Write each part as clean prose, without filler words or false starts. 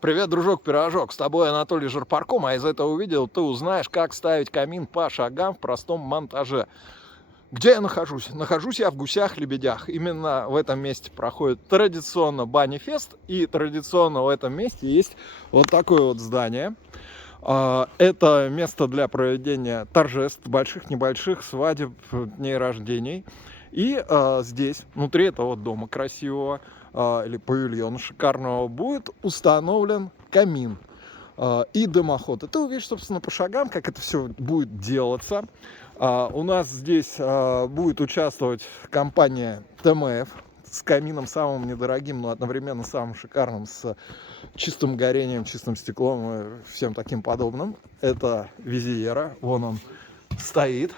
Привет, дружок-пирожок, с тобой Анатолий Жарпарком, а из этого видео ты узнаешь, как ставить камин по шагам в простом монтаже. Где я нахожусь? Нахожусь я в Гусях-Лебедях. Именно в этом месте проходит традиционно Банифест, и традиционно в этом месте есть вот такое вот здание. Это место для проведения торжеств, больших, небольших, свадеб, дней рождений. И здесь, внутри этого дома красивого, или павильона шикарного, будет установлен камин и дымоход. И ты увидишь, собственно, по шагам, как это все будет делаться. У нас здесь будет участвовать компания ТМФ с камином самым недорогим, но одновременно самым шикарным, с чистым горением, чистым стеклом и всем таким подобным. Это Визиера, вон он стоит,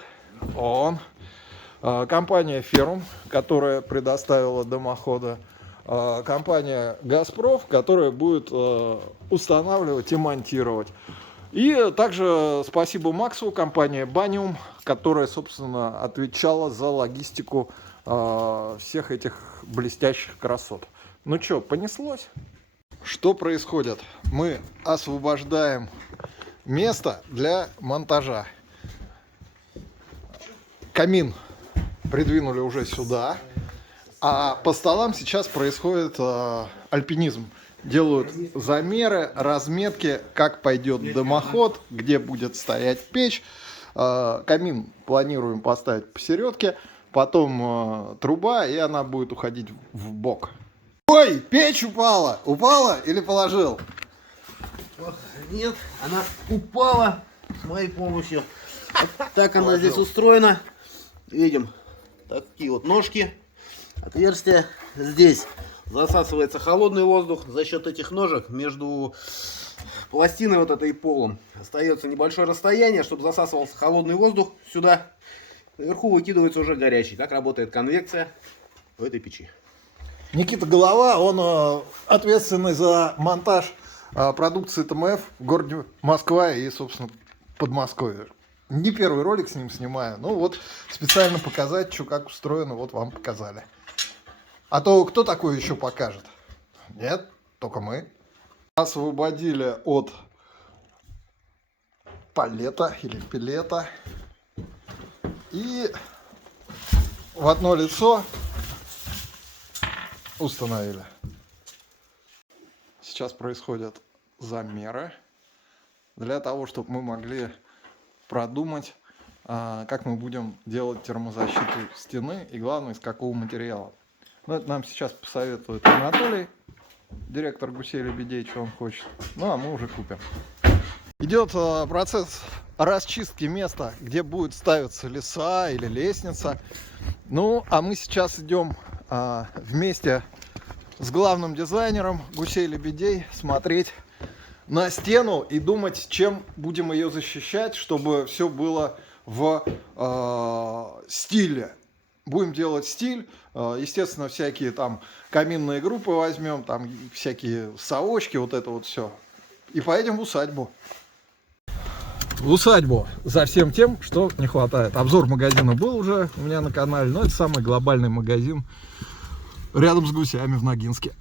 он. Компания Ферум, которая предоставила дымоходы. Компания Газпроф, которая будет устанавливать и монтировать. И также спасибо Максу, компания Баниум, которая, собственно, отвечала за логистику всех этих блестящих красот. Ну что, понеслось? Что происходит? Мы освобождаем место для монтажа. Камин придвинули уже сюда, а по столам сейчас происходит альпинизм. Делают замеры, разметки, как пойдет дымоход, где будет стоять печь. Камин планируем поставить посередке, потом труба, и она будет уходить в бок. Ой, печь упала! Упала или положил? Нет, она упала с моей помощью. Вот так она здесь устроена. Видим, такие вот ножки, отверстия. Здесь засасывается холодный воздух. За счет этих ножек между пластиной вот этой и полом остается небольшое расстояние, чтобы засасывался холодный воздух сюда. Наверху выкидывается уже горячий. Так работает конвекция в этой печи. Никита Голова, он ответственный за монтаж продукции ТМФ в городе Москва и, собственно, Подмосковье. Не первый ролик с ним снимаю. Ну вот, специально показать, что как устроено, вот вам показали. А то кто такое еще покажет? Нет, только мы. Освободили от палета или пилета. И в одно лицо установили. Сейчас происходят замеры для того, чтобы мы могли продумать, как мы будем делать термозащиту стены и, главное, из какого материала. Но это нам сейчас посоветует Анатолий, директор Гусей-Лебедей, что он хочет. Ну, а мы уже купим. Идет процесс расчистки места, где будет ставиться леса или лестница. Ну, а мы сейчас идем вместе с главным дизайнером Гусей-Лебедей смотреть на стену и думать, чем будем ее защищать, чтобы все было в стиле. Будем делать стиль, естественно, всякие там каминные группы возьмем, там всякие совочки, вот это вот все. И поедем в усадьбу. В усадьбу за всем тем, что не хватает. Обзор магазина был уже у меня на канале, но это самый глобальный магазин рядом с Гусями в Ногинске.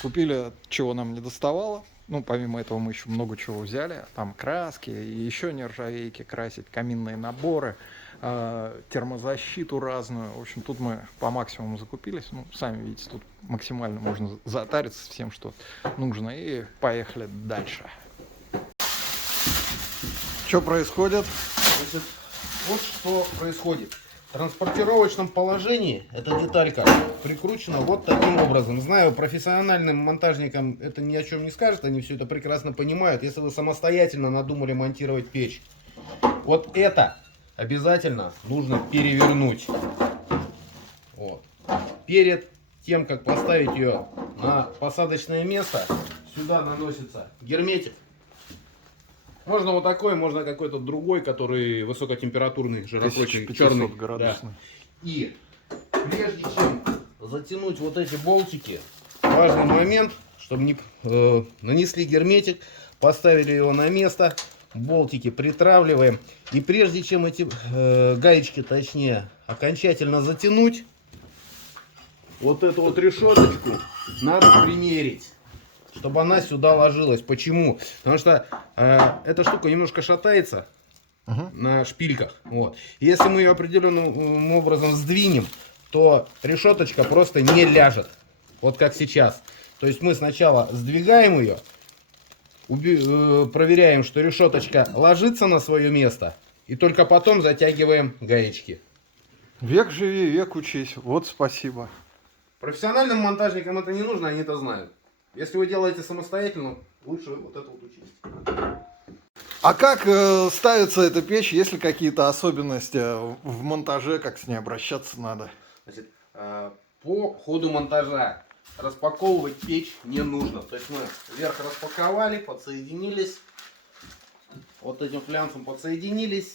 Купили, чего нам не доставало. Ну, помимо этого мы еще много чего взяли. Там краски и еще нержавейки красить, каминные наборы, термозащиту разную. В общем, тут мы по максимуму закупились. Ну, сами видите, тут максимально можно затариться всем, что нужно. И поехали дальше. Что происходит? Значит, вот что происходит. В транспортировочном положении эта деталька прикручена вот таким образом. Знаю, профессиональным монтажникам это ни о чем не скажет, они все это прекрасно понимают. Если вы самостоятельно надумали монтировать печь, вот это обязательно нужно перевернуть. Вот. Перед тем, как поставить ее на посадочное место, сюда наносится герметик. Можно вот такой, можно какой-то другой, который высокотемпературный, жиропрочный, черный. Да. И прежде чем затянуть вот эти болтики, важный момент, чтобы не нанесли герметик, поставили его на место, болтики притравливаем. И прежде чем эти гаечки, точнее, окончательно затянуть, вот эту вот решеточку надо примерить. чтобы она сюда ложилась. Почему? Потому что эта штука немножко шатается на шпильках. Вот. Если мы ее определенным образом сдвинем, то решеточка просто не ляжет. Вот как сейчас. То есть мы сначала сдвигаем ее, проверяем, что решеточка ложится на свое место, и только потом затягиваем гаечки. Век живи, век учись. Вот спасибо. Профессиональным монтажникам это не нужно, они это знают. Если вы делаете самостоятельно, лучше вот это вот учесть. А как ставится эта печь, есть ли какие-то особенности в монтаже, как с ней обращаться надо? Значит, по ходу монтажа распаковывать печь не нужно. То есть мы вверх распаковали, подсоединились, вот этим флянцем подсоединились,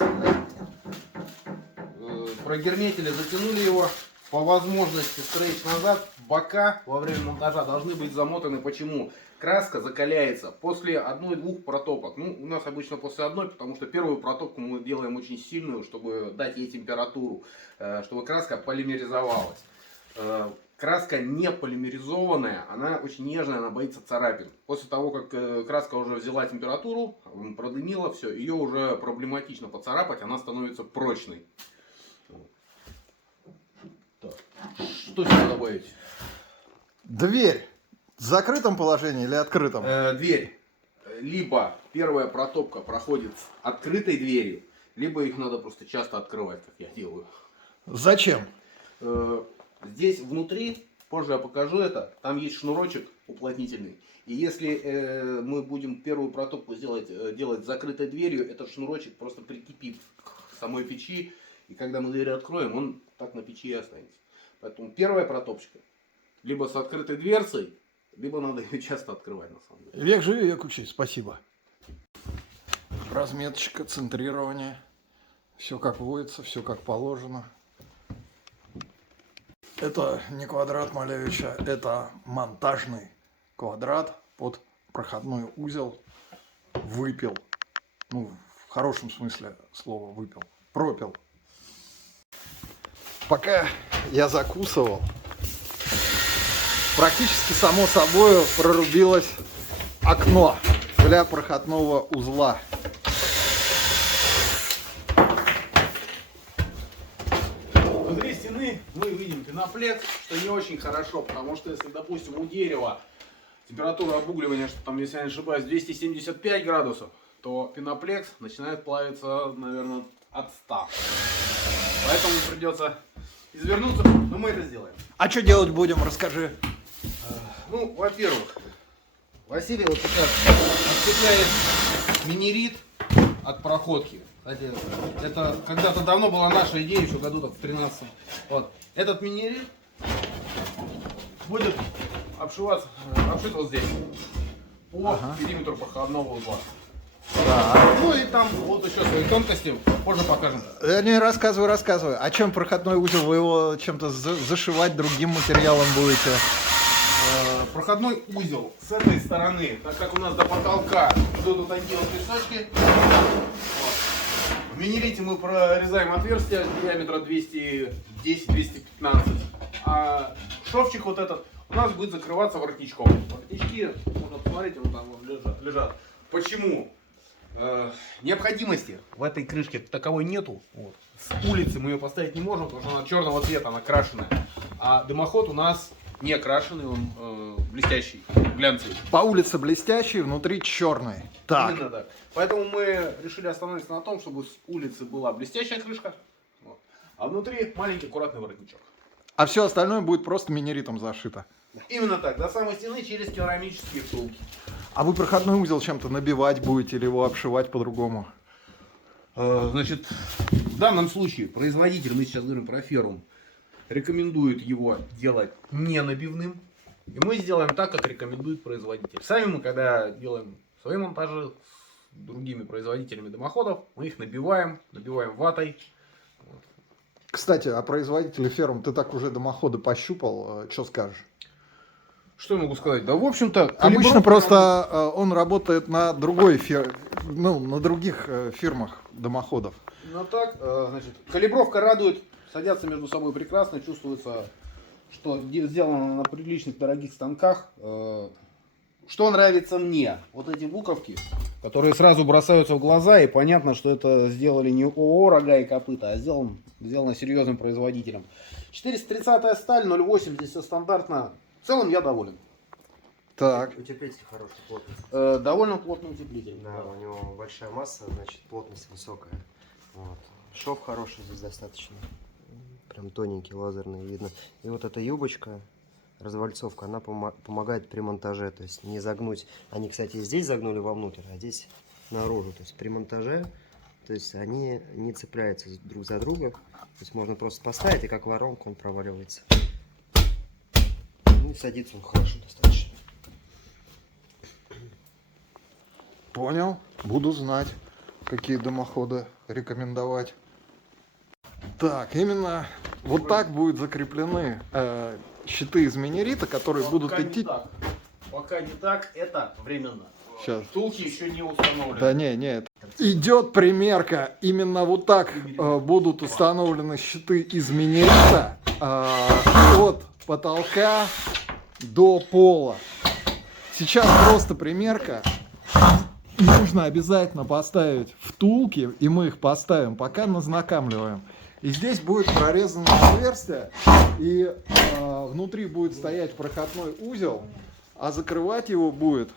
прогерметили, затянули его. По возможности стрейч назад, бока во время монтажа должны быть замотаны. Почему? Краска закаляется после одной-двух протопок. Ну, у нас обычно после одной, потому что первую протопку мы делаем очень сильную, чтобы дать ей температуру, чтобы краска полимеризовалась. Краска не полимеризованная, она очень нежная, она боится царапин. После того, как краска уже взяла температуру, продымила, все, ее уже проблематично поцарапать, она становится прочной. Так. Что сюда добавить? Дверь в закрытом положении или открытом? Дверь. Либо первая протопка проходит с открытой дверью, либо их надо просто часто открывать, как я делаю. Зачем? Здесь внутри, позже я покажу это, там есть шнурочек уплотнительный. И если мы будем первую протопку делать с закрытой дверью, этот шнурочек просто прикипит к самой печи. И когда мы дверь откроем, он так на печи и останется. Поэтому первая протопочка либо с открытой дверцей, либо надо ее часто открывать, на самом деле. Век живи, век учись. Спасибо. Разметочка, центрирование. Все как водится, все как положено. Это не квадрат Малевича, это монтажный квадрат под проходной узел. Выпил. Ну, в хорошем смысле слова выпил. Пропил. Пока я закусывал, практически само собой прорубилось окно для проходного узла. Внутри стены мы видим пеноплекс, что не очень хорошо, потому что если, допустим, у дерева температура обугливания, что там, если я не ошибаюсь, 275 градусов, то пеноплекс начинает плавиться, наверное, от 100. Поэтому придется извернуться, но мы это сделаем. А что делать будем, расскажи. Ну, во-первых, Василий вот сейчас отцепляет минерит от проходки. Кстати, это когда-то давно была наша идея, еще году так в 13. Вот. Этот минерит будет обшит вот здесь, по периметру проходного узла. Да. Ну и там вот еще свои тонкости, позже покажем. Не, рассказывай. О чем проходной узел? Вы его чем-то зашивать другим материалом будете? Проходной узел с этой стороны, так как у нас до потолка идут вот такие вот песочки. Вот. В минерите мы прорезаем отверстие диаметра 210-215. А шовчик вот этот у нас будет закрываться воротничком. Воротнички, можно посмотреть, вот там вот лежат. Почему? Необходимости в этой крышке таковой нету. Вот. С улицы мы ее поставить не можем, потому что она черного цвета, она крашеная. А дымоход у нас не окрашенный, он блестящий, глянцевый. По улице блестящий, внутри черный. Так. Именно так. Поэтому мы решили остановиться на том, чтобы с улицы была блестящая крышка, вот, а внутри маленький аккуратный воротничок. А все остальное будет просто минеритом зашито. Именно так, до самой стены через керамические втулки. А вы проходной узел чем-то набивать будете или его обшивать по-другому? Значит, в данном случае производитель, мы сейчас говорим про Феррум, рекомендует его делать не набивным. И мы сделаем так, как рекомендует производитель. Сами мы, когда делаем свои монтажи с другими производителями дымоходов, мы их набиваем ватой. Кстати, о производителе Феррум ты так уже дымоходы пощупал, что скажешь? Что я могу сказать? Да, в общем-то, Обычно просто он работает на другой на других фирмах дымоходов. Ну так, значит, калибровка радует, садятся между собой прекрасно, чувствуется, что сделано на приличных дорогих станках. что нравится мне? Вот эти буковки, которые сразу бросаются в глаза, и понятно, что это сделали не ООО «Рога и копыта», а сделано серьезным производителем. 430 сталь, 0,8, здесь все стандартно. В целом я доволен. Так. Утеплитель хороший, плотный. Довольно плотный утеплитель. Да, у него большая масса, значит, плотность высокая. Вот. Шов хороший здесь достаточно. Прям тоненький, лазерный видно. И вот эта юбочка, развальцовка, она помогает при монтаже. То есть не загнуть. Они, кстати, здесь загнули вовнутрь, а здесь наружу. То есть при монтаже, то есть они не цепляются друг за друга. То есть можно просто поставить, и как воронка он проваливается. Ну и садится он хорошо достаточно. Понял. Буду знать, какие дымоходы рекомендовать. Так, именно вот так будут закреплены щиты из минерита, которые будут идти... Пока не так, это временно. Сейчас. Втулки еще не установлены. Да не. Идет примерка. Именно вот так будут установлены щиты из минерита от потолка до пола. Сейчас просто примерка. И нужно обязательно поставить втулки, и мы их поставим, пока назнакомливаем. И здесь будет прорезано отверстие, и внутри будет стоять проходной узел, а закрывать его будет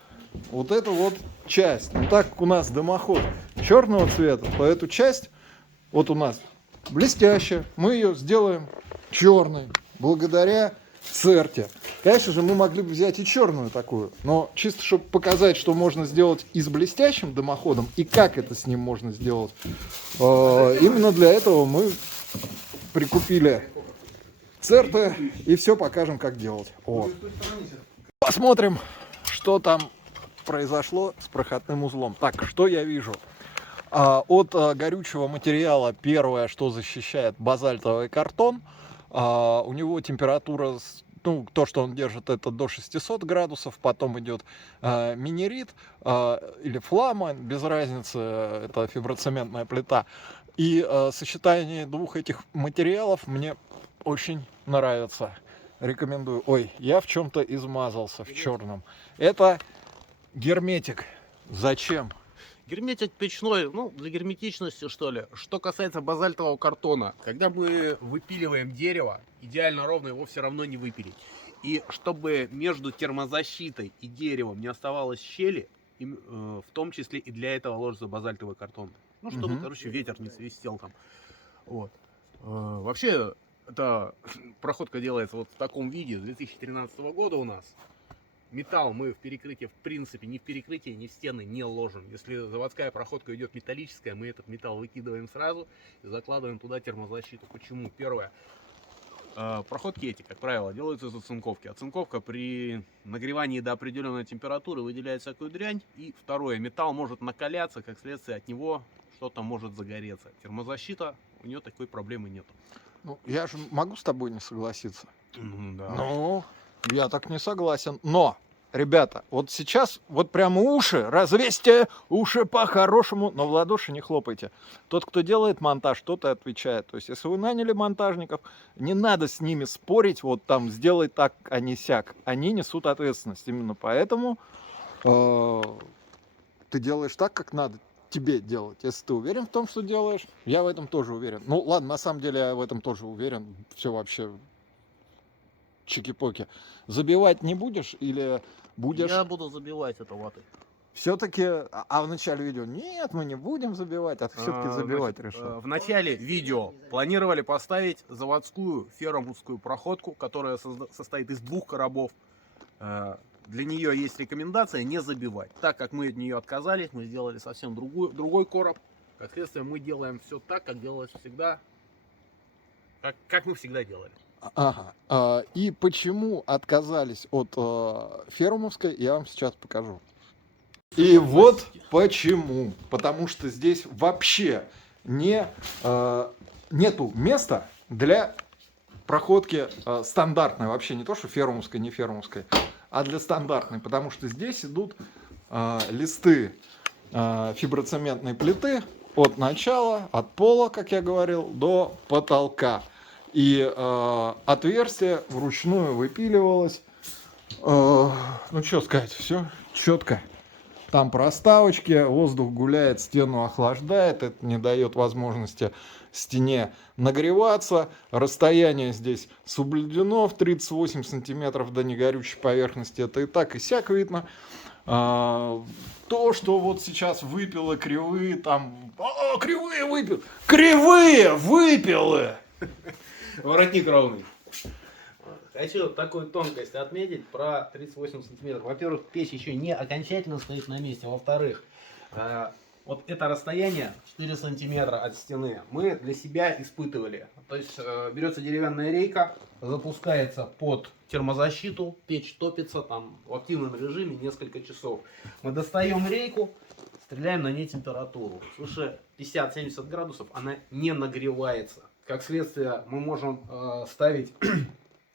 вот эта вот часть. Ну так как у нас дымоход черного цвета, то эту часть вот у нас блестящая, мы ее сделаем черной, благодаря церте. Конечно же, мы могли бы взять и черную такую, но чисто чтобы показать, что можно сделать и с блестящим дымоходом, и как это с ним можно сделать, именно для этого мы прикупили церты и все покажем, как делать. Вот. Посмотрим, что там произошло с проходным узлом. Так, что я вижу? От горючего материала первое, что защищает, базальтовый картон. У него температура, ну, то, что он держит, это до 600 градусов. Потом идет минерит или флама, без разницы, это фиброцементная плита. И сочетание двух этих материалов мне очень нравится. Рекомендую. Ой, я в чем-то измазался, в черном. Это герметик. Зачем? Герметик печной, ну, для герметичности, что ли. Что касается базальтового картона, когда мы выпиливаем дерево, идеально ровно его все равно не выпилить. И чтобы между термозащитой и деревом не оставалось щели, в том числе и для этого ложится базальтовый картон. Ну, чтобы, короче, ветер не свистел там. Вот. Вообще, эта проходка делается вот в таком виде с 2013 года у нас. Металл мы в перекрытие, в принципе, ни в перекрытие, ни в стены не ложим. Если заводская проходка идет металлическая, мы этот металл выкидываем сразу и закладываем туда термозащиту. Почему? Первое. Проходки эти, как правило, делаются из оцинковки. Оцинковка при нагревании до определенной температуры выделяет всякую дрянь. И второе. Металл может накаляться, как следствие от него что-то может загореться. Термозащита, у нее такой проблемы нет. Ну, я же могу с тобой не согласиться. Да. Ну, я так не согласен. Но, ребята, вот сейчас вот прямо уши, развесьте уши по-хорошему, но в ладоши не хлопайте. Тот, кто делает монтаж, тот и отвечает. То есть, если вы наняли монтажников, не надо с ними спорить, вот там сделай так, а не сяк. Они несут ответственность. Именно поэтому ты делаешь так, как надо тебе делать. Если ты уверен в том, что делаешь, я в этом тоже уверен. Ну ладно, на самом деле я в этом тоже уверен. Все вообще чики-поки. Забивать не будешь или будешь? Я буду забивать это ватой. Все-таки, в начале видео, нет, мы не будем забивать, а ты все-таки забивать решил. В начале видео планировали поставить заводскую ферромутскую проходку, которая состоит из 2 коробов. Для нее есть рекомендация не забивать. Так как мы от нее отказались, мы сделали совсем другой короб. Как следствие, мы делаем все так, как делалось всегда. Как мы всегда делали. Ага. И почему отказались от фермовской, я вам сейчас покажу. И вот почему. Потому что здесь вообще нету места для проходки стандартной. Вообще не то, что фермовской, не фермовской, а для стандартной. Потому что здесь идут листы фиброцементной плиты от начала, от пола, как я говорил, до потолка. И отверстие вручную выпиливалось. Ну что сказать, все четко. Там проставочки, воздух гуляет, стену охлаждает, это не дает возможности стене нагреваться. Расстояние здесь соблюдено в 38 сантиметров до негорючей поверхности. Это и так, и сяк видно. То, что вот сейчас выпилы кривые, там... кривые выпилы! Кривые выпилы! Воротник ровный. Хочу такую тонкость отметить про 38 сантиметров. Во-первых, печь еще не окончательно стоит на месте. Во-вторых, вот это расстояние 4 сантиметра от стены мы для себя испытывали. То есть берется деревянная рейка, запускается под термозащиту, печь топится там в активном режиме несколько часов. Мы достаем рейку, стреляем на ней температуру. Слушай, 50-70 градусов она не нагревается. Как следствие, мы можем ставить...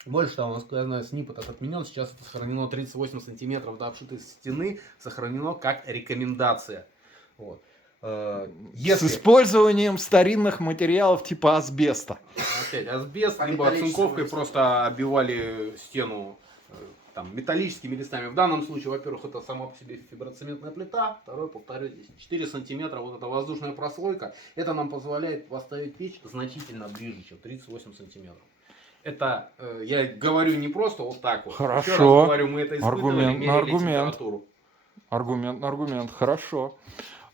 Больше того, насколько я знаю, СНИП этот отменен. Сейчас это сохранено 38 сантиметров до обшитой стены. Сохранено как рекомендация. Вот. С использованием старинных материалов типа асбеста. Опять асбест, либо оцинковкой просто оббивали стену там, металлическими листами. В данном случае, во-первых, это сама по себе фиброцементная плита. Второй, повторюсь, 4 сантиметра вот эта воздушная прослойка. Это нам позволяет поставить печь значительно ближе, чем 38 сантиметров. Это я говорю не просто вот так вот. Хорошо. Еще раз говорю, мы это испытывали, Аргумент на мерили аргумент. температуру. Аргумент на аргумент. Хорошо.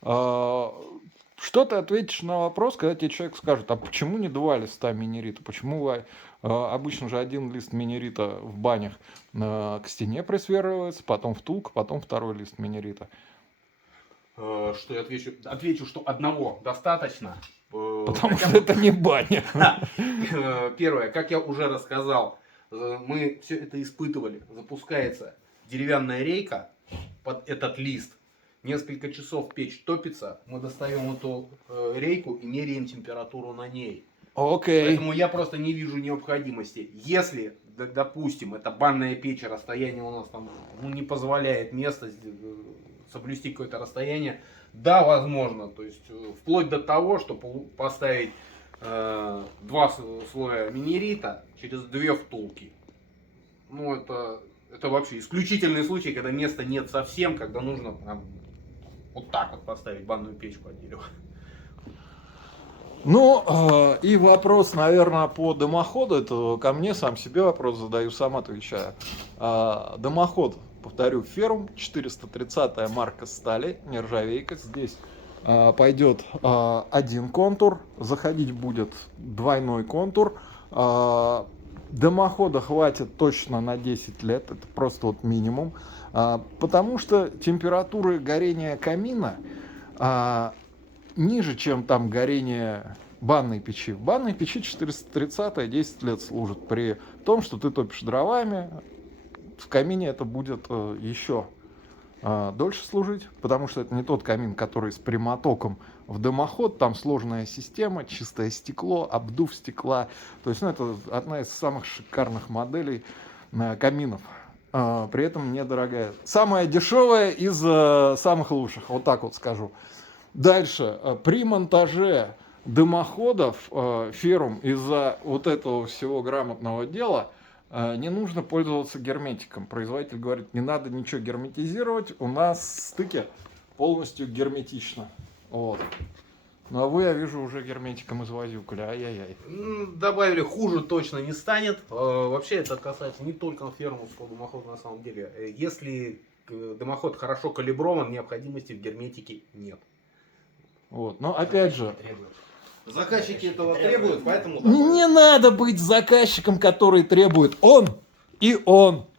Что ты ответишь на вопрос, когда тебе человек скажет, а почему не 2 листа минерита? Почему обычно же 1 лист минерита в банях к стене присверливается, потом втулка, потом 2 лист минерита? Что я отвечу? Отвечу, что одного достаточно. Потому что это не баня. Первое, как я уже рассказал, мы все это испытывали. Запускается деревянная рейка под этот лист. Несколько часов печь топится. Мы достаем эту рейку и меряем температуру на ней. Окей. Поэтому я просто не вижу необходимости. Если, допустим, это банная печь, расстояние у нас там не позволяет место соблюсти какое-то расстояние, да, возможно. То есть вплоть до того, что поставить 2 слоя минерита через 2 втулки. Ну, это вообще исключительный случай, когда места нет совсем, когда нужно прям вот так вот поставить банную печь под дерево. Ну, и вопрос, наверное, по дымоходу. Это ко мне, сам себе вопрос задаю, сам отвечаю. Дымоход, повторю, Феррум, 430 марка стали, нержавейка. Здесь пойдет 1 контур, заходить будет 2 контур. Дымохода хватит точно на 10 лет, это просто вот минимум. Потому что температуры горения камина ниже, чем там горение банной печи. В банной печи 430 10 лет служит. При том, что ты топишь дровами, в камине это будет еще дольше служить, потому что это не тот камин, который с прямотоком в дымоход. Там сложная система, чистое стекло, обдув стекла. То есть, ну, это одна из самых шикарных моделей каминов. При этом недорогая. Самая дешевая из самых лучших, вот так вот скажу. Дальше, при монтаже дымоходов Феррум из-за вот этого всего грамотного дела не нужно пользоваться герметиком. Производитель говорит, не надо ничего герметизировать, у нас стыки полностью герметично. Вот. Ну а вы, я вижу, уже герметиком извозюкали, ай-яй-яй. Добавили, хуже точно не станет. Вообще это касается не только фермовского дымохода на самом деле. Если дымоход хорошо калиброван, необходимости в герметике нет. Вот. Но опять же, заказчики этого требуют, поэтому... Не надо быть заказчиком, который требует. Он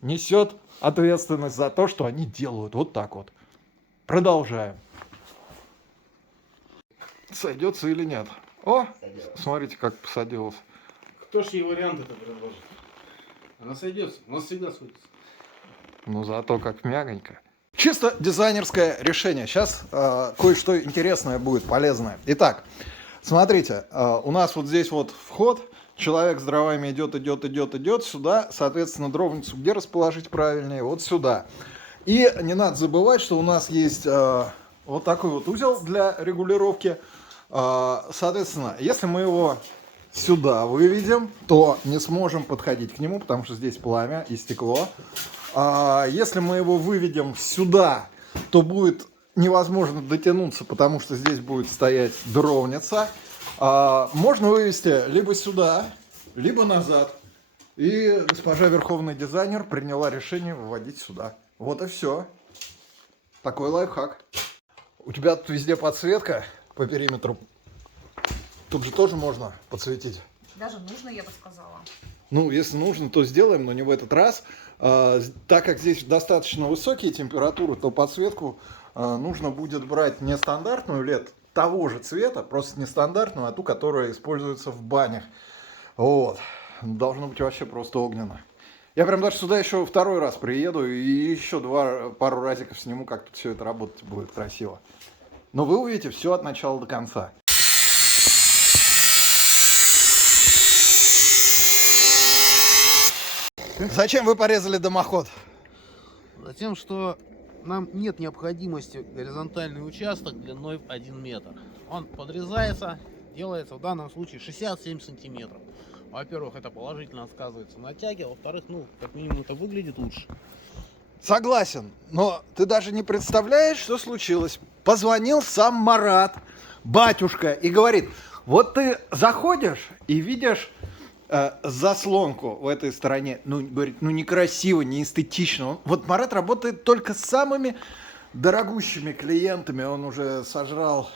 несет ответственность за то, что они делают. Вот так вот. Продолжаем. Сойдется или нет? О, смотрите, как посадилось. Кто ж ей вариант это предложит? Она сойдется, у нас всегда сойдется. Ну зато как мягонько. Чисто дизайнерское решение. Сейчас кое-что интересное будет, полезное. Итак, смотрите, у нас вот здесь вот вход. Человек с дровами идет сюда. Соответственно, дровницу где расположить правильнее? Вот сюда. И не надо забывать, что у нас есть вот такой вот узел для регулировки. Соответственно, если мы его сюда выведем, то не сможем подходить к нему, потому что здесь пламя и стекло. Если мы его выведем сюда, то будет невозможно дотянуться, потому что здесь будет стоять дровница. Можно вывести либо сюда, либо назад. И госпожа верховный дизайнер приняла решение выводить сюда. Вот и все. Такой лайфхак. У тебя тут везде подсветка по периметру. Тут же тоже можно подсветить. Даже нужно, я бы сказала. Ну, если нужно, то сделаем, но не в этот раз. Так как здесь достаточно высокие температуры, то подсветку нужно будет брать не стандартную LED того же цвета, просто не стандартную, а ту, которая используется в банях. Вот. Должно быть вообще просто огненно. Я прям даже сюда еще второй раз приеду и еще пару разиков сниму, как тут все это работать будет красиво. Но вы увидите все от начала до конца. Зачем вы порезали дымоход? Затем, что нам нет необходимости горизонтальный участок длиной в 1 метр. Он подрезается, делается в данном случае 67 сантиметров. Во-первых, это положительно сказывается на тяге, во-вторых, ну, как минимум, это выглядит лучше. Согласен, но ты даже не представляешь, что случилось. Позвонил сам Марат, батюшка, и говорит, вот ты заходишь и видишь заслонку в этой стороне. Ну, говорит, ну некрасиво, не эстетично. Вот Марат работает только с самыми дорогущими клиентами. Он уже сожрал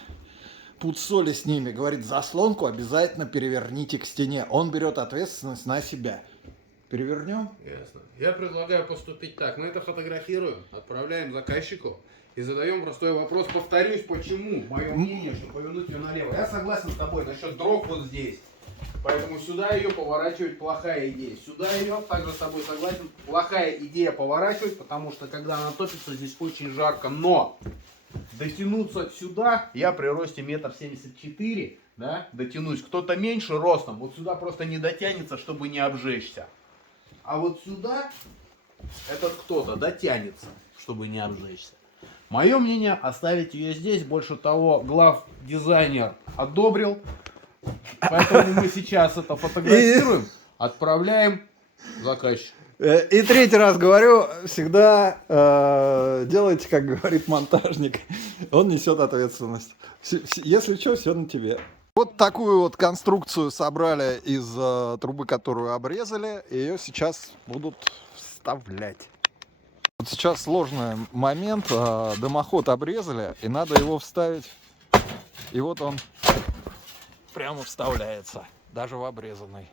пуд соли с ними. Говорит, заслонку обязательно переверните к стене. Он берет ответственность на себя. Перевернем? Ясно. Я предлагаю поступить так. Мы это фотографируем, отправляем заказчику и задаем простой вопрос. Повторюсь, почему мое мнение, что повернуть ее налево. Я согласен с тобой насчет дров вот здесь. Поэтому сюда ее поворачивать плохая идея. Сюда ее, также с тобой согласен, плохая идея поворачивать, потому что когда она топится, здесь очень жарко. Но дотянуться сюда, я при росте 1,74 м, да, дотянусь. Кто-то меньше ростом, вот сюда просто не дотянется, чтобы не обжечься. А вот сюда этот кто-то дотянется, чтобы не обжечься. Мое мнение, оставить ее здесь. Больше того, глав-дизайнер одобрил. Поэтому мы сейчас это фотографируем, отправляем заказчику. И третий раз говорю, всегда делайте, как говорит монтажник. Он несет ответственность. Если что, все на тебе. Вот такую вот конструкцию собрали из трубы, которую обрезали. И ее сейчас будут вставлять. Вот сейчас сложный момент. Дымоход обрезали, и надо его вставить. И вот он прямо вставляется, даже в обрезанный.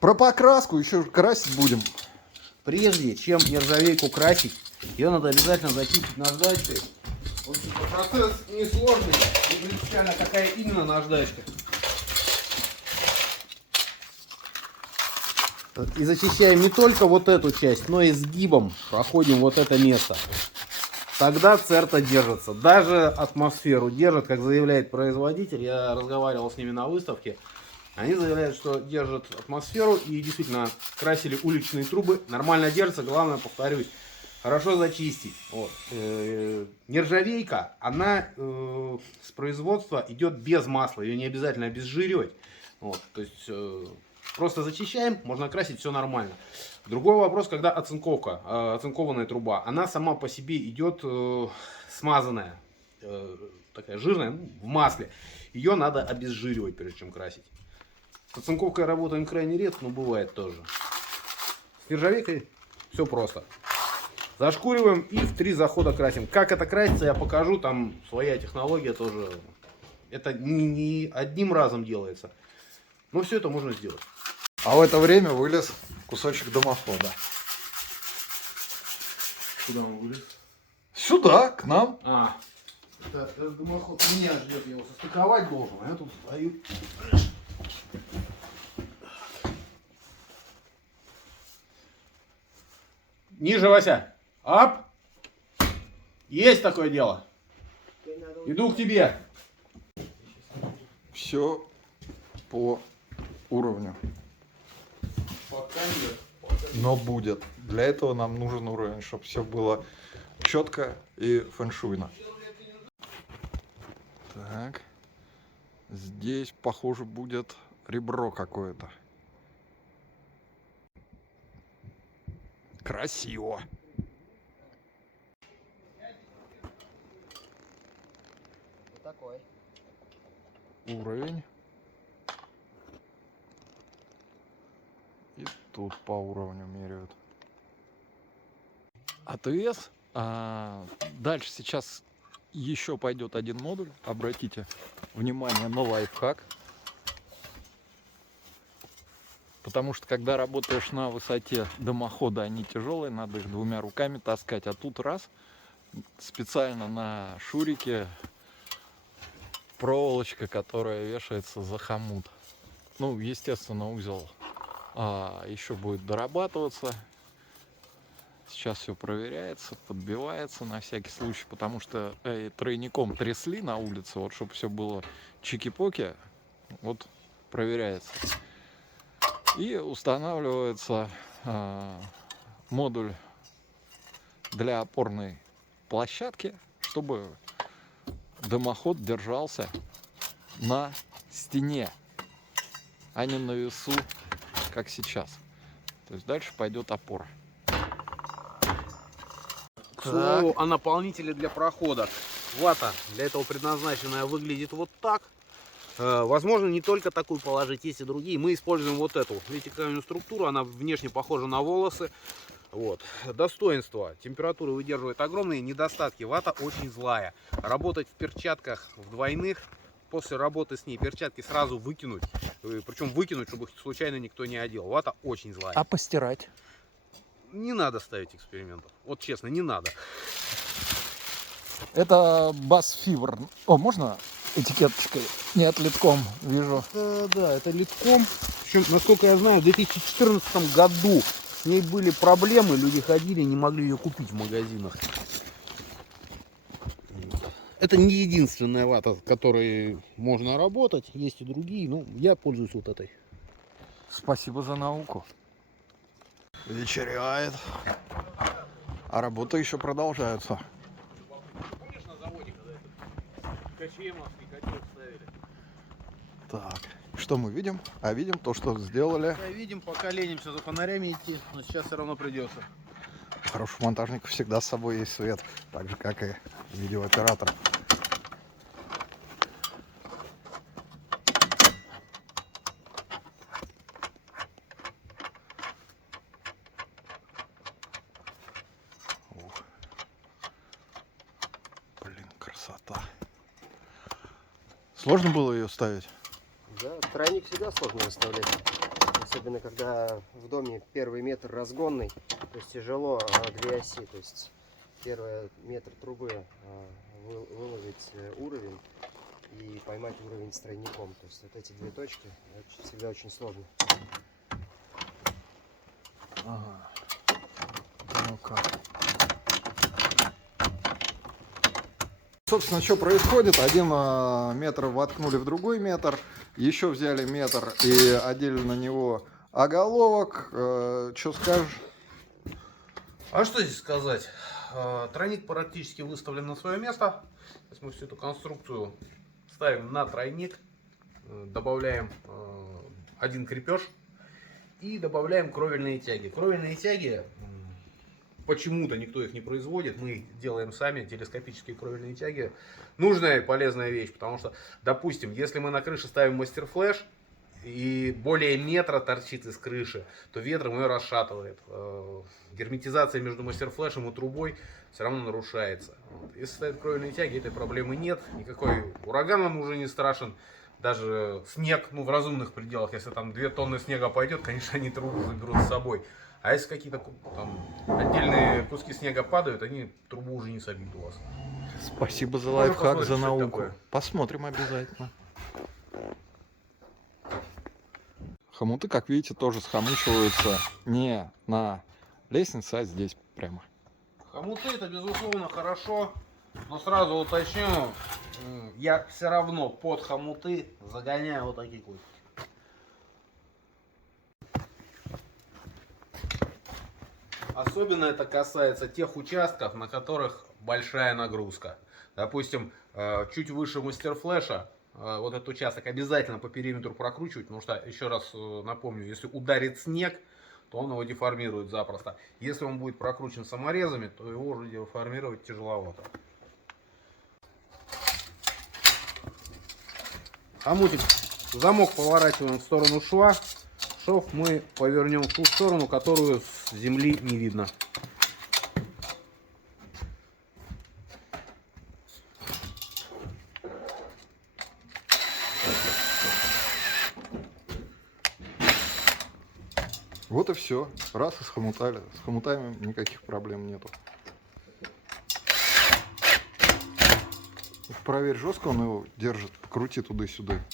Про покраску еще красить будем. Прежде чем нержавейку красить, ее надо обязательно зачистить наждачкой. В общем, процесс несложный, не принципиально какая именно наждачка. И зачищаем не только вот эту часть, но и сгибом проходим вот это место. Тогда церта держится. Даже атмосферу держит, как заявляет производитель. Я разговаривал с ними на выставке. Они заявляют, что держат атмосферу и действительно красили уличные трубы. Нормально держится. Главное, повторюсь, хорошо зачистить. Вот. Нержавейка, она с производства идет без масла. Ее не обязательно обезжиривать. Вот. То есть просто зачищаем, можно красить, все нормально. Другой вопрос, когда оцинковка, оцинкованная труба, она сама по себе идет смазанная, такая жирная, ну, в масле. Ее надо обезжиривать, прежде чем красить. С оцинковкой работаем крайне редко, но бывает тоже. С нержавейкой все просто. Зашкуриваем и в 3 захода красим. Как это красится, я покажу, там своя технология тоже. Это не одним разом делается. Но все это можно сделать. А в это время вылез кусочек дымохода. Куда он вылез? Сюда, к нам. Это дымоход меня ждет, я его состыковать должен, а я тут стою. Ниже, Вася. Ап. Есть такое дело. Иду к тебе. Все по уровню. Пока нет. Но будет. Для этого нам нужен уровень, чтобы все было четко и фэншуйно. Так. Здесь, похоже, будет ребро какое-то. Красиво. такой. Уровень. И тут по уровню меряют. АТС. Дальше сейчас еще пойдет один модуль. Обратите внимание на лайфхак. Потому что когда работаешь на высоте дымохода, они тяжелые, надо их двумя руками таскать. А тут раз, специально на шурике проволочка, которая вешается за хомут. Ну, естественно, узел еще будет дорабатываться. Сейчас все проверяется, подбивается на всякий случай, потому что тройником трясли на улице, вот чтобы все было чики-поки, вот проверяется. И устанавливается модуль для опорной площадки, чтобы дымоход держался на стене, а не на весу, как сейчас. То есть дальше пойдет опора. К слову о наполнителе для прохода. Вата для этого предназначенная выглядит вот так. Возможно, не только такую положить, есть и другие. Мы используем вот эту вертикальную структуру, она внешне похожа на волосы. Вот. Достоинства. Температуры выдерживает огромные, недостатки. Вата очень злая. Работать в перчатках в двойных, после работы с ней перчатки сразу выкинуть. Причем выкинуть, чтобы их случайно никто не одел. Вата очень злая. А постирать? Не надо ставить экспериментов. Вот честно, не надо. Это бас-фибр. О, можно этикеточкой? Нет, литком вижу. Да, это литком. Причем, насколько я знаю, в 2014 году с ней были проблемы. Люди ходили, не могли ее купить в магазинах. Это не единственная вата, с которой можно работать. Есть и другие, но я пользуюсь вот этой. Спасибо за науку. Вечеряет. А работы еще продолжаются. Помнишь на заводе, когда КЧМовский котел ставили? Так, что мы видим? А видим то, что сделали. Видим, пока ленимся за фонарями идти, но сейчас все равно придется. У хороших монтажников всегда с собой есть свет, так же как и видеооператор. Ух. Блин, красота. Сложно было ее ставить? Да, тройник всегда сложно выставлять. Особенно когда в доме первый метр разгонный, то есть тяжело две оси. То есть первый метр трубы выловить уровень и поймать уровень с тройником. То есть вот эти две точки всегда очень сложно. Ага. Ну-ка. Собственно, что происходит? Один метр воткнули в другой метр, еще взяли метр и одели на него оголовок. Что скажешь? А что здесь сказать? Тройник практически выставлен на свое место. Сейчас мы всю эту конструкцию ставим на тройник, добавляем один крепеж и добавляем кровельные тяги. Кровельные тяги, почему-то никто их не производит, мы их делаем сами, телескопические кровельные тяги. Нужная и полезная вещь, потому что, допустим, если мы на крыше ставим мастер-флеш, и более метра торчит из крыши, то ветром ее расшатывает. Герметизация между мастер-флешем и трубой все равно нарушается. Если ставят кровельные тяги, этой проблемы нет. Никакой ураган нам уже не страшен. Даже снег, ну, в разумных пределах, если там 2 тонны снега пойдет, конечно, они трубу заберут с собой. А если какие-то там отдельные куски снега падают, они трубу уже не собьют у вас. Спасибо за Можно лайфхак, посмотреть, за что это науку. такое. Посмотрим обязательно. Хомуты, как видите, тоже схомучиваются не на лестнице, а здесь прямо. Хомуты это безусловно хорошо, но сразу уточню, я все равно под хомуты загоняю вот такие кустики. Особенно это касается тех участков, на которых большая нагрузка. Допустим, чуть выше мастер-флеша, вот этот участок обязательно по периметру прокручивать, потому что, еще раз напомню, если ударит снег, то он его деформирует запросто. Если он будет прокручен саморезами, то его уже деформировать тяжеловато. Хомутик, замок поворачиваем в сторону шва. Шов мы повернем в ту сторону, которую с земли не видно. Вот и все. Раз и схомутали. С хомутами никаких проблем нету. Проверь, жестко он его держит. Покрути туда-сюда.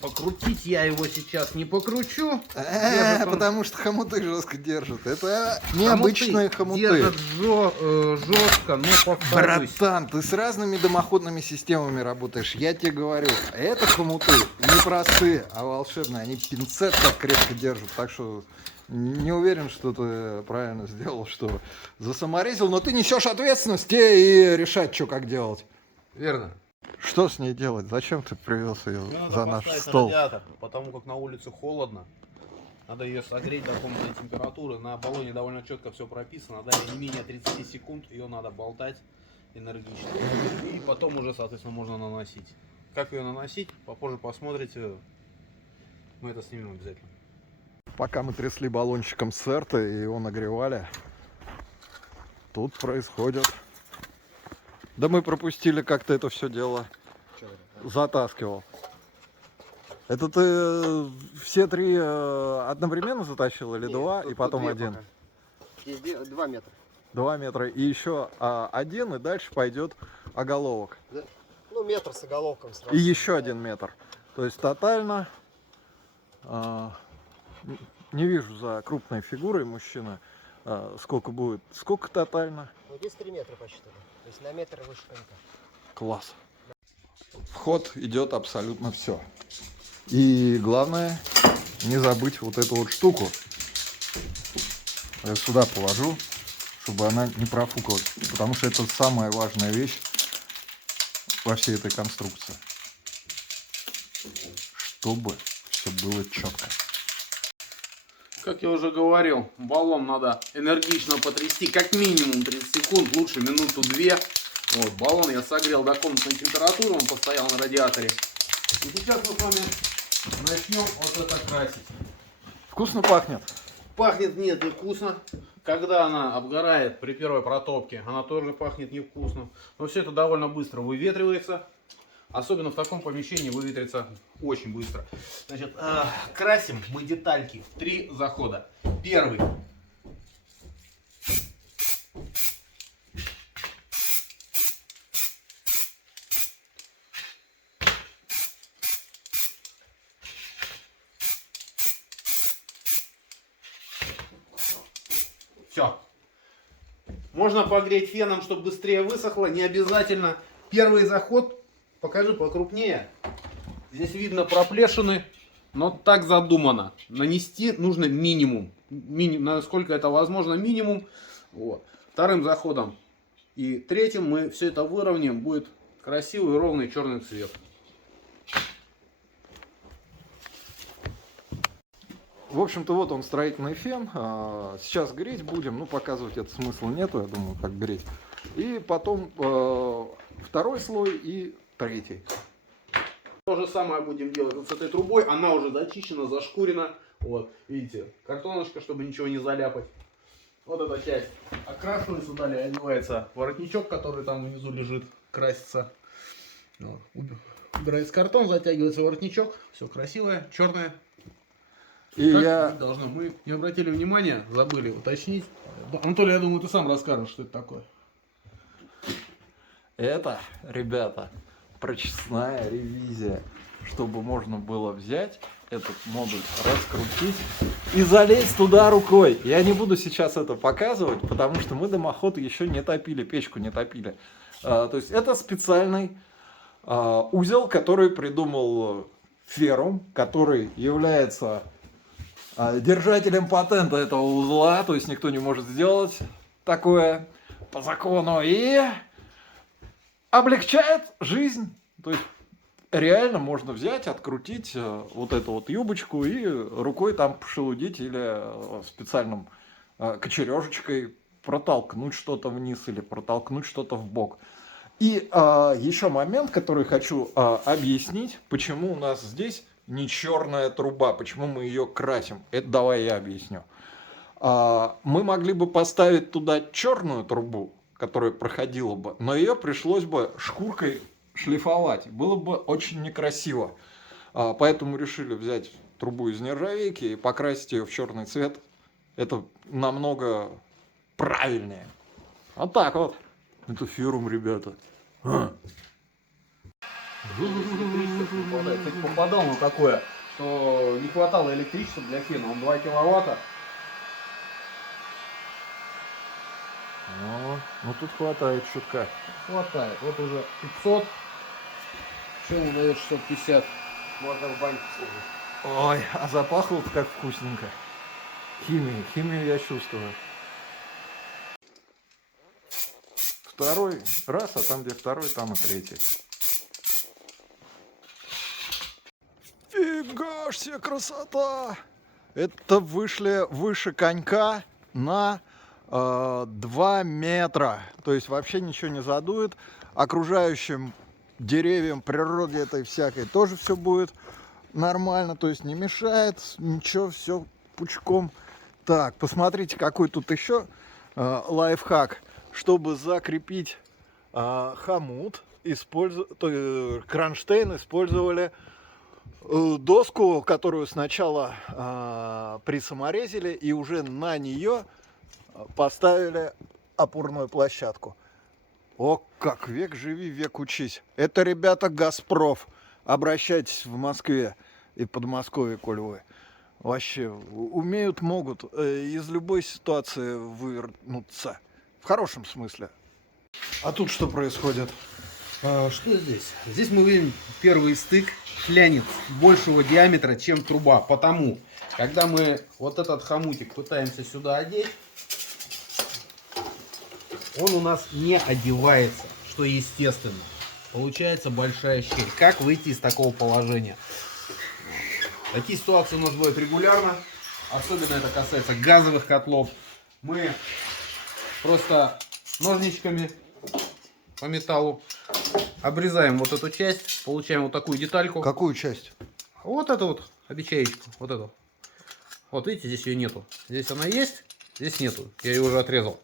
Покрутить я его сейчас не покручу. Держит он- Потому что хомуты жестко держат. Это необычные хомуты. Держат жестко, но повторюсь. Братан, ты с разными дымоходными системами работаешь. Я тебе говорю, это хомуты не простые, а волшебные. Они пинцет так крепко держат. Так что не уверен, что ты правильно сделал, что засаморезил. Но ты несешь ответственность тебе и решать, что как делать. Верно. Что с ней делать? Зачем ты привез ее Мне надо за наш поставить стол? радиатор, потому как на улице холодно. Надо ее согреть до комнатной температуры. На баллоне довольно четко все прописано. Далее не менее 30 секунд ее надо болтать энергично. И потом уже, соответственно, можно наносить. Как ее наносить, попозже посмотрите. Мы это снимем обязательно. Пока мы трясли баллончиком сэрта и его нагревали, тут происходит... Да мы пропустили, как ты это все дело затаскивал. Это ты все три одновременно затащил или Нет, два, тут- и потом тут один? пока. Здесь 2 метра. 2 метра, и еще один, и дальше пойдет оголовок. Да? Ну, метр с оголовком сразу. И еще 1 метр. То есть тотально, не вижу за крупной фигурой мужчины, сколько будет. Сколько тотально? Ну, здесь 3 метра посчитали. То есть на метр выше конька. Класс. В ход идет абсолютно все. И главное, не забыть вот эту вот штуку. Я сюда положу, чтобы она не профукалась. Потому что это самая важная вещь во всей этой конструкции. Чтобы все было четко. Как я уже говорил, баллон надо энергично потрясти, как минимум 30 секунд, лучше минуту-две. Вот, баллон я согрел до комнатной температуры, он постоял на радиаторе. И сейчас мы с вами начнем вот это красить. Вкусно пахнет. Пахнет нет невкусно. Когда она обгорает при первой протопке, она тоже пахнет невкусно. Но все это довольно быстро выветривается. Особенно в таком помещении выветрится очень быстро. Значит, красим мы детальки в 3 захода. Первый. Все. Можно погреть феном, чтобы быстрее высохло. Не обязательно. Первый заход. Покажи покрупнее. Здесь видно проплешины, но так задумано. Нанести нужно минимум. Насколько это возможно, минимум. Вот. Вторым заходом и третьим мы все это выровняем. Будет красивый ровный черный цвет. В общем-то, вот он, строительный фен. Сейчас греть будем. Ну, показывать это смысла нету, я думаю, как греть. И потом второй слой и третий. То же самое будем делать вот с этой трубой. Она уже зачищена, зашкурена. Вот, видите, картоночка, чтобы ничего не заляпать. Вот эта часть окрашивается, далее одевается воротничок, который там внизу лежит, красится. Вот. Убирается картон, затягивается воротничок. Все красивое, черное. И Как я... быть должно? Мы не обратили внимания, забыли уточнить. Анатолий, я думаю, ты сам расскажешь, что это такое. Это, ребята, прочесная ревизия, чтобы можно было взять этот модуль, раскрутить и залезть туда рукой. Я не буду сейчас это показывать, потому что мы дымоход еще не топили, печку не топили. То есть это специальный узел, который придумал Феррум, который является держателем патента этого узла, то есть никто не может сделать такое по закону, и облегчает жизнь. То есть реально можно взять, открутить вот эту вот юбочку и рукой там пошелудить или специальным кочережечкой протолкнуть что-то вниз или протолкнуть что-то в бок. И еще момент, который хочу объяснить, почему у нас здесь не черная труба, почему мы ее красим. Это давай я объясню. Мы могли бы поставить туда черную трубу, которая проходила бы, но ее пришлось бы шкуркой шлифовать. Было бы очень некрасиво. Поэтому решили взять трубу из нержавейки и покрасить ее в черный цвет. Это намного правильнее. Вот так вот. Это ферум, ребята. Кстати, попадал на такое, что не хватало электричества для фена. Он 2 киловатта. Ну тут хватает чутка. Хватает. Вот уже 500. Что ему дает 650? Можно в баньку сходить. Ой, а запахло как вкусненько. Химию я чувствую. Второй раз, а там, где второй, там и третий. Фига ж себе красота! Это вышли выше конька на 2 метра. То есть вообще ничего не задует. Окружающим деревьям, природе этой всякой тоже все будет нормально. То есть не мешает, ничего, все пучком. Так, посмотрите, какой тут еще лайфхак. Чтобы закрепить хомут, кронштейн использовали доску, которую сначала присаморезили и уже на нее поставили опорную площадку. О, как век живи, век учись. Это, ребята, Газпроф. Обращайтесь в Москве и Подмосковье, коль вы. Вообще, умеют, могут из любой ситуации вывернуться. В хорошем смысле. А тут что происходит? Что здесь? Здесь мы видим первый стык, флянец большего диаметра, чем труба. Потому, когда мы вот этот хомутик пытаемся сюда одеть, он у нас не одевается, что естественно. Получается большая щель. Как выйти из такого положения? Такие ситуации у нас бывают регулярно. Особенно это касается газовых котлов. Мы просто ножничками по металлу обрезаем вот эту часть, получаем вот такую детальку. Какую часть? Вот эту вот обечаечку, вот эту. Вот видите, здесь ее нету. Здесь она есть, здесь нету. Я ее уже отрезал.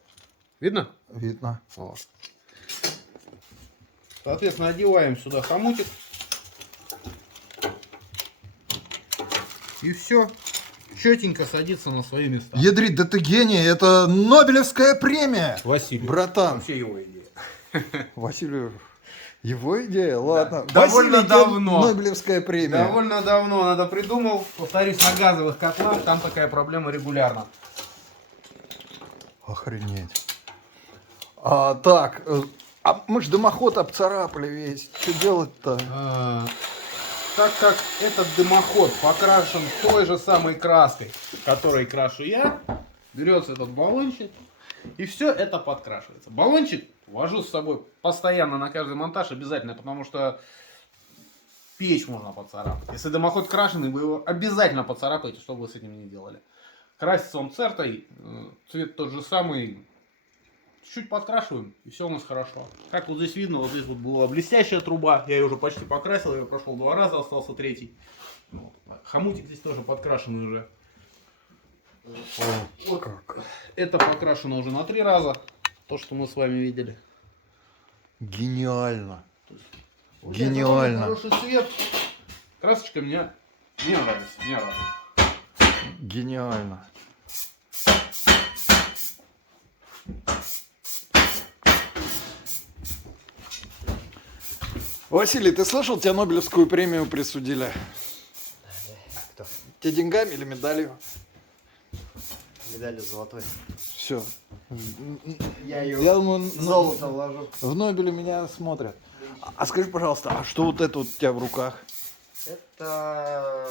Видно? Видно. Вот. Соответственно, одеваем сюда хомутик. И все. Четенько садится на свои места. Ядрит, да ты гений, это Нобелевская премия. Василий. Братан. Вообще его идея. Василию, его идея? Ладно. Да. Довольно Василий, давно. Нобелевская премия. Довольно давно надо придумал. Повторюсь, на газовых котлах там такая проблема регулярно. Охренеть. Мы ж дымоход обцарапали весь. Что делать-то? Так как этот дымоход покрашен той же самой краской, которой крашу я, берется этот баллончик, и все это подкрашивается. Баллончик вожу с собой постоянно на каждый монтаж обязательно, потому что печь можно поцарапать. Если дымоход крашеный, вы его обязательно поцарапаете, что бы вы с этим ни делали. Красится он цертой, цвет тот же самый. Чуть-чуть подкрашиваем, и все у нас хорошо. Как вот здесь видно, вот здесь вот была блестящая труба. Я ее уже почти покрасил, я прошел 2 раза, остался 3. Вот. Хомутик здесь тоже подкрашенный уже. Вот. Как? Это покрашено уже на 3 раза. То, что мы с вами видели. Гениально. Вот Гениально. это хороший цвет. Красочка мне нравится. Мне радует. Гениально. Василий, ты слышал, тебе Нобелевскую премию присудили? Кто? Тебе деньгами или медалью? Медалью золотой. Все. Я ее Я думаю, золото вложу. в Нобеле меня смотрят. А скажи, пожалуйста, а что вот это вот у тебя в руках? Это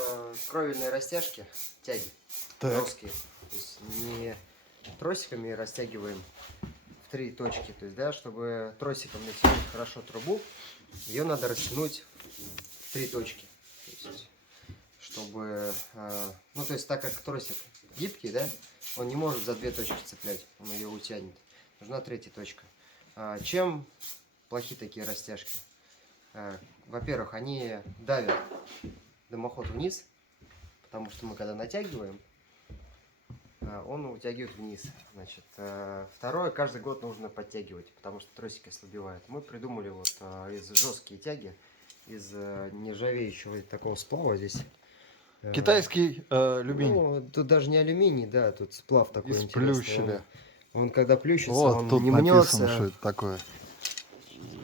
кровельные растяжки, тяги. Так. Жесткие. То есть не тросиками растягиваем в 3 точки. То есть, да, чтобы тросиком натянуть хорошо трубу, ее надо растянуть в 3 точки. То есть, чтобы, ну то есть так как тросик гибкий, да, он не может за 2 точки цеплять, он ее утянет. Нужна 3-я точка. Чем плохие такие растяжки. Во-первых, они давят дымоход вниз, потому что мы когда натягиваем, он утягивает вниз. Значит, второе, каждый год нужно подтягивать, потому что тросики ослабевают. Мы придумали вот из жесткие тяги, из нержавеющего такого сплава здесь. Китайский алюминий. Ну, тут даже не алюминий, да, тут сплав такой Из интересный. плющеля. Он когда плющится, Вот, он тут не написано, мнется. что это такое.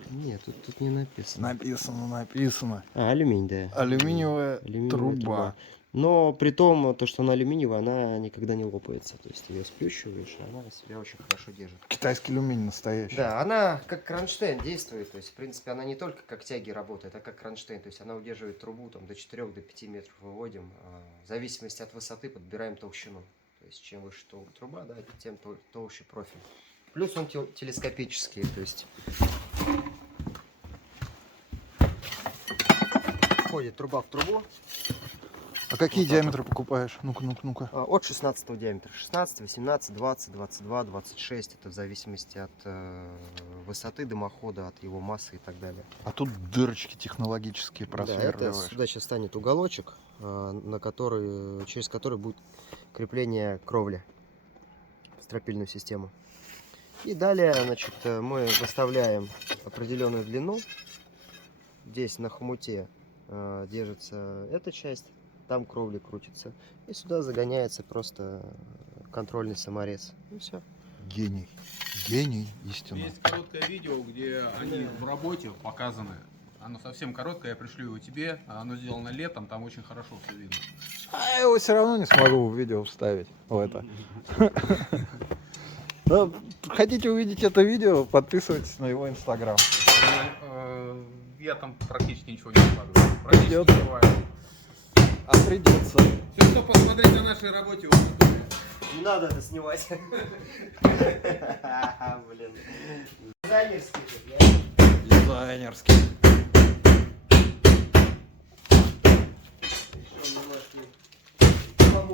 Нет, тут не написано. Написано. Алюминий, да. Алюминиевая Алюминиевая труба. Но при том, то, что она алюминиевая, она никогда не лопается. То есть ты ее сплющиваешь, и она себя очень хорошо держит. Китайский алюминий настоящий. Да, она как кронштейн действует. То есть, в принципе, она не только как тяги работает, а как кронштейн. То есть она удерживает трубу там, до 4-5 метров выводим. В зависимости от высоты подбираем толщину. То есть чем выше труба, да, тем толще профиль. Плюс он телескопический, то есть входит труба в трубу. А какие Вот так диаметры покупаешь? Ну-ка. От 16 диаметра. 16, 18, 20, 22, 26. Это в зависимости от высоты дымохода, от его массы и так далее. А тут дырочки технологические Да, это просверливаешь. сюда сейчас станет уголочек, через который будет крепление кровли в стропильную систему. И далее, значит, мы выставляем определенную длину. Здесь на хомуте держится эта часть, там кровли крутится. И сюда загоняется просто контрольный саморез. И все. Гений. Гений, истинно. Есть короткое видео, где они в работе показаны. Оно совсем короткое, я пришлю его тебе. Оно сделано летом, там очень хорошо все видно. А я его все равно не смогу в видео вставить. В это. Ну, хотите увидеть это видео, подписывайтесь на его инстаграм. Я там практически ничего не выкладываю. Практически Придется. не бывает. А придется. Все, что посмотреть на нашей работе, вот Не надо это снимать. Блин. Дизайнерский. Дизайнерский.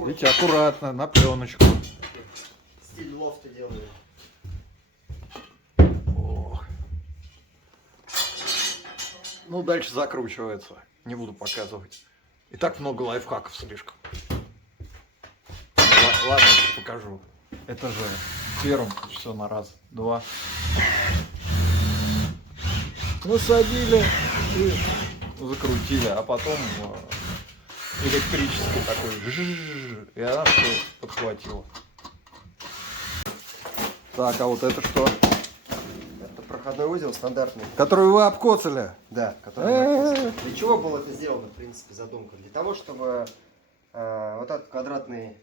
Видите, аккуратно, на пленочку. Стиль лофта делаю. Ох. Ну, дальше закручивается. Не буду показывать. И так много лайфхаков слишком. Ладно, покажу. Это же первым все на раз, два. Насадили и закрутили, а потом электрический такой, и она все подхватила. Так, а вот это что? Это проходной узел стандартный. Который вы обкоцали? Да, который. Для чего было это сделано, в принципе, задумка? Для того, чтобы вот этот квадратный.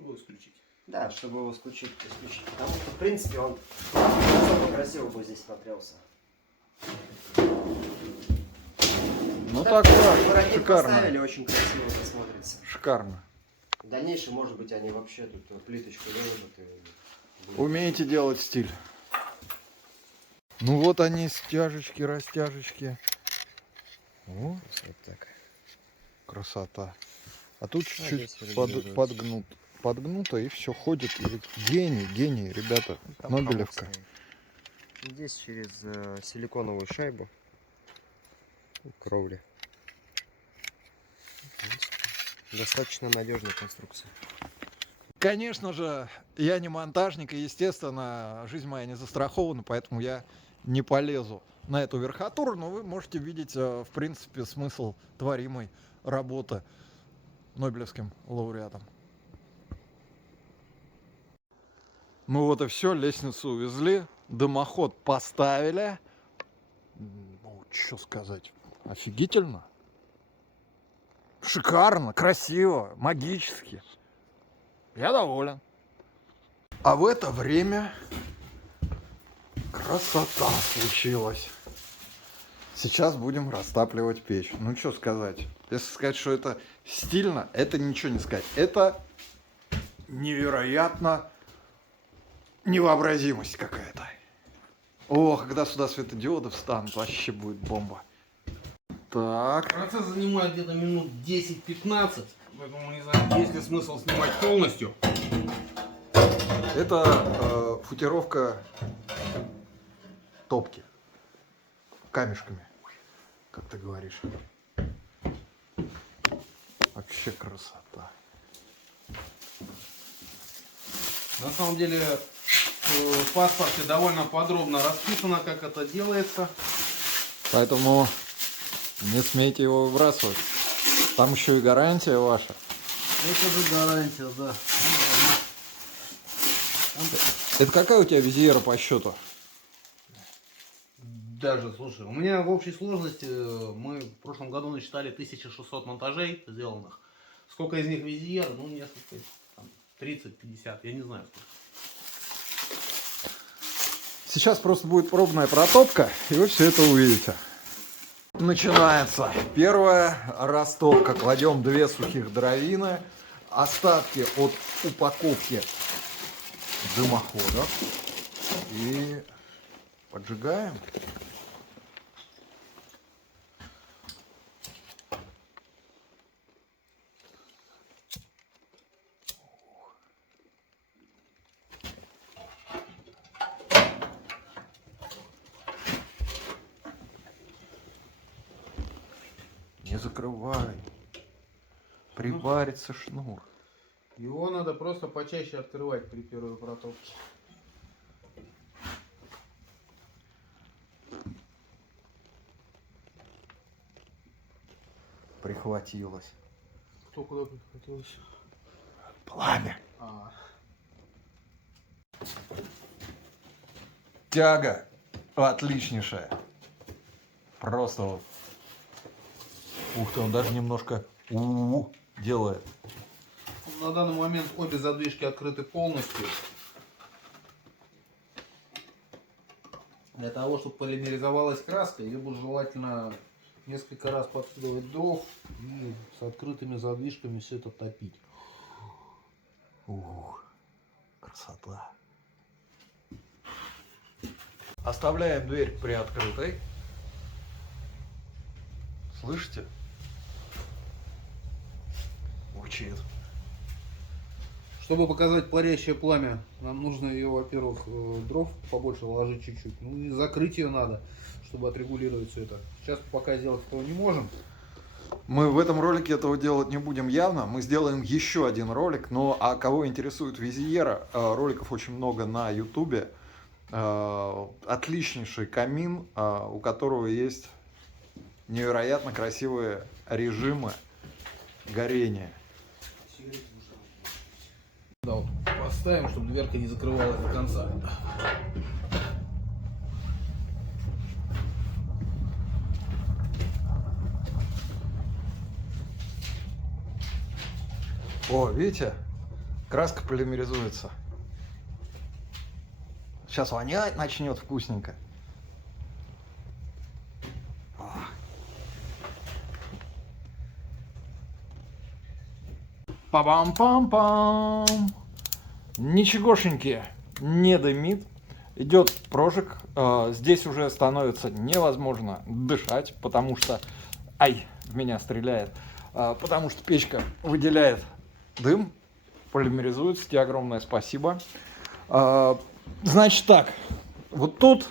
чтобы исключить. Да, чтобы его исключить. Потому что, в принципе, он особо красиво бы здесь смотрелся. Ну так, да, Воротник шикарно. поставили, очень красиво это смотрится. Шикарно. В дальнейшем, может быть, они вообще тут плиточку выложат и будет. Умеете делать стиль. Ну вот они, стяжечки, растяжечки. О, Вот так. красота. А тут чуть-чуть здесь регулируется. подгнуто и все ходит. И гений, ребята. Там Нобелевка. хомут стоит. Здесь через силиконовую шайбу кровли. Достаточно надежная конструкция. Конечно же, я не монтажник, и, естественно, жизнь моя не застрахована, поэтому я не полезу на эту верхотуру, но вы можете видеть, в принципе, смысл творимой работы Нобелевским лауреатом. Ну вот и все, лестницу увезли, дымоход поставили. Ну, что сказать, офигительно. Шикарно, красиво, магически. Я доволен. А в это время красота случилась. Сейчас будем растапливать печь. Ну, что сказать. Если сказать, что это стильно, это ничего не сказать. Это невероятно невообразимость какая-то. Ох, когда сюда светодиоды встанут, вообще будет бомба. Так. Процесс занимает где-то минут 10-15, поэтому не знаю, есть ли смысл снимать полностью. Это футировка топки. камешками, как ты говоришь. Вообще красота. На самом деле в паспорте довольно подробно расписано, как это делается. Поэтому не смейте его выбрасывать. Там еще и гарантия ваша. Это же гарантия, да. Это какая у тебя визиера по счету? Даже, слушай, у меня в общей сложности мы в прошлом году насчитали 1600 монтажей сделанных. Сколько из них визиер? Ну, несколько, там, 30-50, я не знаю сколько. Сейчас просто будет пробная протопка, и вы все это увидите. Начинается первая растопка. Кладем 2 сухих дровины, остатки от упаковки дымоходов и поджигаем. Не закрывай. Приварится шнур. Его надо просто почаще открывать при первой протопке. Прихватилось. Кто куда прихватилось? Пламя. А, Тяга отличнейшая. Просто вот. Ух ты, он даже немножко делает. на данный момент обе задвижки открыты полностью. Для того, чтобы полимеризовалась краска, ее будет желательно несколько раз подкидывать дров и с открытыми задвижками все это топить. Ух, красота. Оставляем дверь приоткрытой. Слышите? Урчит. Чтобы показать парящее пламя, нам нужно ее, во-первых, дров побольше ложить чуть-чуть. Ну и закрыть ее надо, чтобы отрегулировать все это. Сейчас пока сделать этого не можем. Мы в этом ролике этого делать не будем явно. Мы сделаем еще один ролик. Но а кого интересует визиера, роликов очень много на ютубе. Отличнейший камин, у которого есть невероятно красивые режимы горения. Да, вот поставим, чтобы дверка не закрывалась до конца. О, видите? Краска полимеризуется. Сейчас вонять начнет вкусненько. Па-бам-пам-пам. Ничегошеньки не дымит. Идет прожиг. Здесь уже становится невозможно дышать, потому что... Ай, в меня стреляет. Потому что печка выделяет дым, полимеризуется. Тебе огромное спасибо. Значит так, вот тут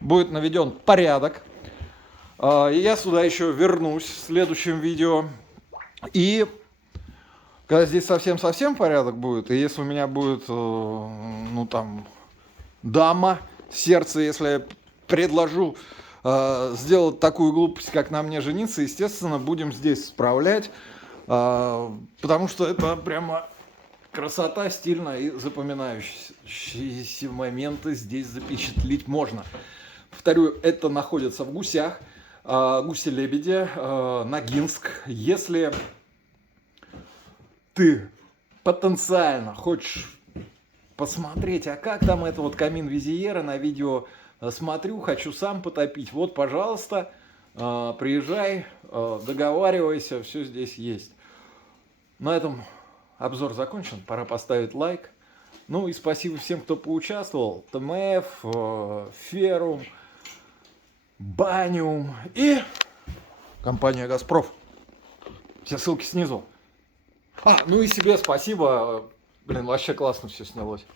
будет наведен порядок. И я сюда еще вернусь в следующем видео. И когда здесь совсем-совсем порядок будет, и если у меня будет, ну там, дама, сердце, если я предложу сделать такую глупость, как на мне жениться, естественно, будем здесь справлять, потому что это прямо красота, стильно и запоминающиеся моменты здесь запечатлеть можно. Повторю, это находится в Гусях, Гуси-Лебеди, Ногинск. Если ты потенциально хочешь посмотреть, а как там это вот камин визиера, на видео смотрю, хочу сам потопить, вот, пожалуйста, приезжай, договаривайся, все здесь есть. На этом обзор закончен, пора поставить лайк. Ну и спасибо всем, кто поучаствовал. ТМФ, Ферум, Баниум и компания Газпроф. Все ссылки снизу. Ну и себе спасибо. Блин, вообще классно все снялось.